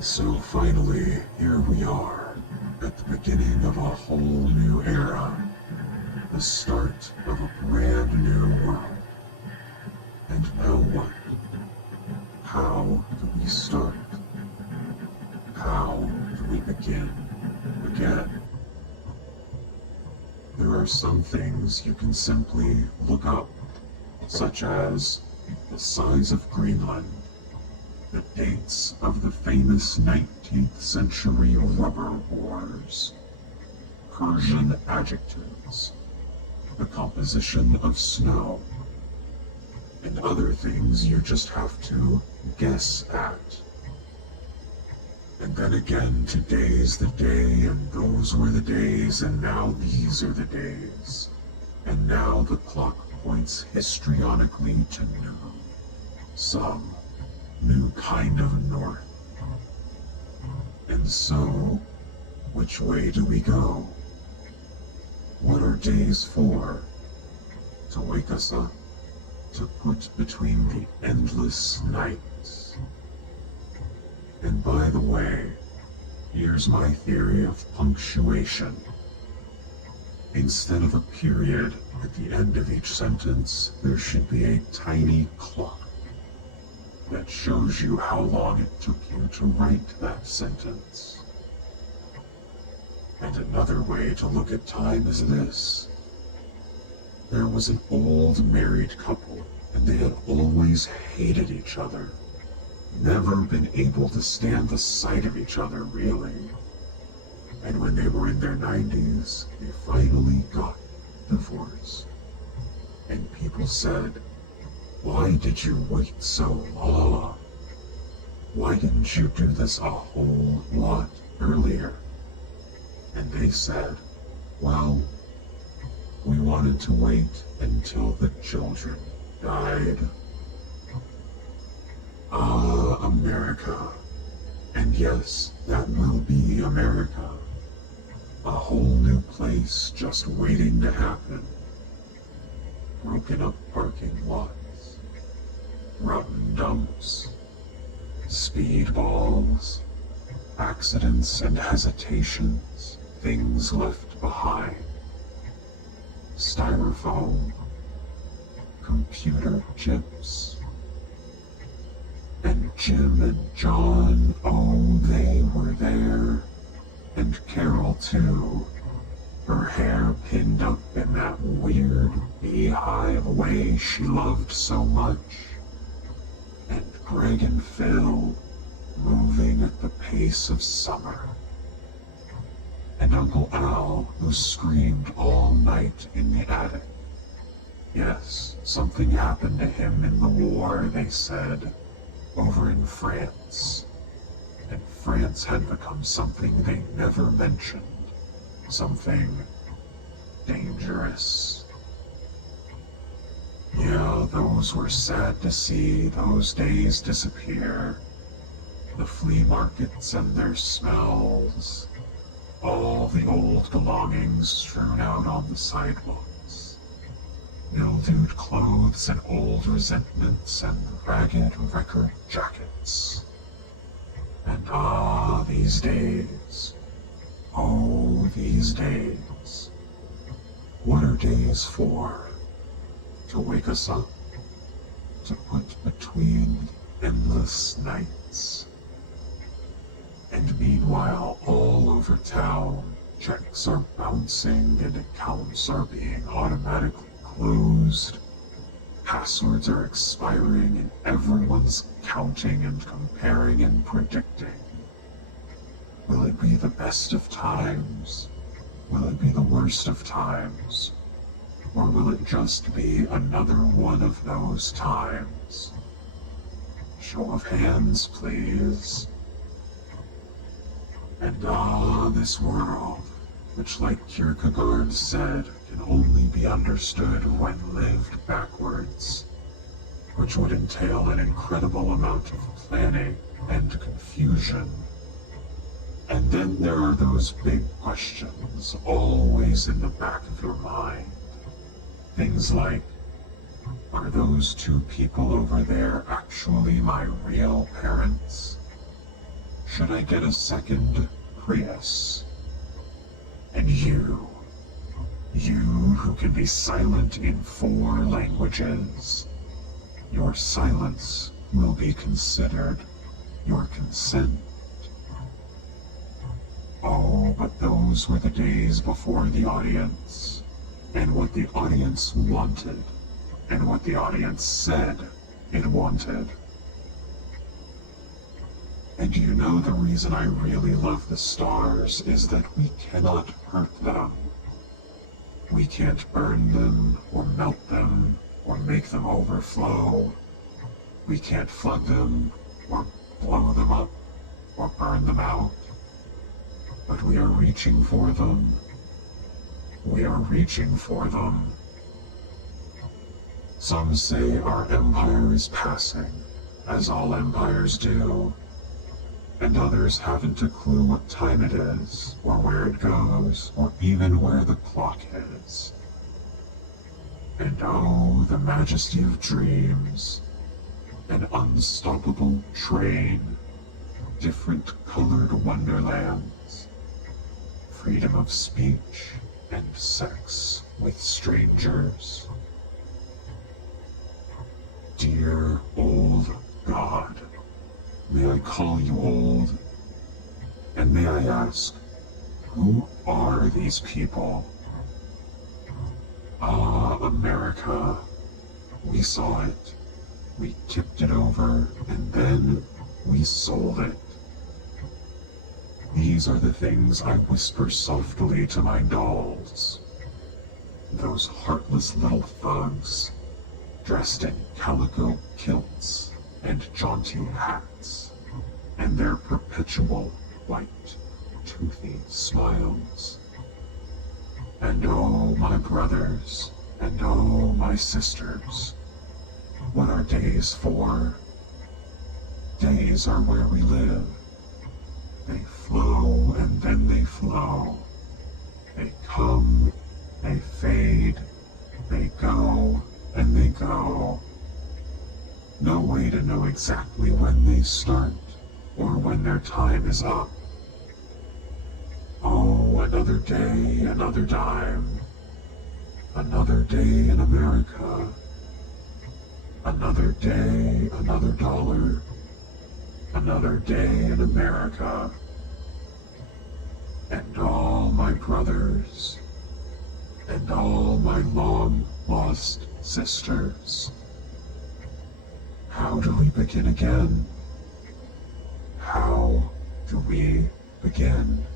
So finally, here we are, at the beginning of a whole new era, the start of a brand new world. And now what? How do we start? How do we begin again? There are some things you can simply look up, such as the size of Greenland, the dates of the famous 19th century rubber wars, Persian adjectives, the composition of snow, and other things you just have to guess at. And then again, today's the day, and those were the days, and now these are the days. And now the clock points histrionically to noon, some new kind of north. And so, which way do we go? What are days for? To wake us up, to put between the endless nights. And by the way, here's my theory of punctuation. Instead of a period at the end of each sentence, there should be a tiny clock that shows you how long it took you to write that sentence. And another way to look at time is this. There was an old married couple, and they had always hated each other. Never been able to stand the sight of each other, really. And when they were in their 90s, they finally got divorced. And people said, "Why did you wait so long? Why didn't you do this a whole lot earlier?" And they said, "Well, we wanted to wait until the children died." Ah, America. And yes, that will be America. A whole new place just waiting to happen. Broken up parking lots, rotten dumps, speedballs, accidents and hesitations, things left behind, styrofoam, computer chips, and Jim and John, oh, they were there, and Carol too, her hair pinned up in that weird beehive way she loved so much, and Greg and Phil, moving at the pace of summer, and Uncle Al, who screamed all night in the attic. Yes, something happened to him in the war, they said, over in France. And France had become something they never mentioned. Something dangerous. Yeah, those were sad to see, those days disappear. The flea markets and their smells. All the old belongings strewn out on the sidewalks. Mildewed clothes and old resentments and ragged record jackets. And ah, these days. Oh, these days. What are days for? To wake us up. To put between endless nights. And meanwhile, all over town, checks are bouncing and accounts are being automatically closed. Passwords are expiring and everyone's counting and comparing and predicting. Will it be the best of times? Will it be the worst of times? Or will it just be another one of those times? Show of hands, please. And ah, this world, which like Kierkegaard said, can only be understood when lived backwards, which would entail an incredible amount of planning and confusion. And then there are those big questions always in the back of your mind. Things like, are those two people over there actually my real parents? Should I get a second Prius? And you who can be silent in 4 languages, your silence will be considered your consent. Oh, but those were the days before the audience, and what the audience wanted, and what the audience said it wanted. And you know the reason I really love the stars is that we cannot hurt them. We can't burn them, or melt them, or make them overflow. We can't flood them, or blow them up, or burn them out. But we are reaching for them. We are reaching for them. Some say our empire is passing, as all empires do, and others haven't a clue what time it is, or where it goes, or even where the clock is. And oh, the majesty of dreams, an unstoppable train, different colored wonderlands, freedom of speech and sex with strangers. Dear old God, may I call you old? And may I ask, who are these people? Ah, America. We saw it. We tipped it over, and then we sold it. These are the things I whisper softly to my dolls. Those heartless little thugs, dressed in calico kilts and jaunty hats, and their perpetual white, toothy smiles. And oh, my brothers, and oh, my sisters, what are days for? Days are where we live. They flow and then they flow. They come, they fade, they go, and they go. No way to know exactly when they start, or when their time is up. Oh, another day, another dime. Another day in America. Another day, another dollar. Another day in America. And all my brothers, and all my long-lost sisters. How do we begin again? How do we begin?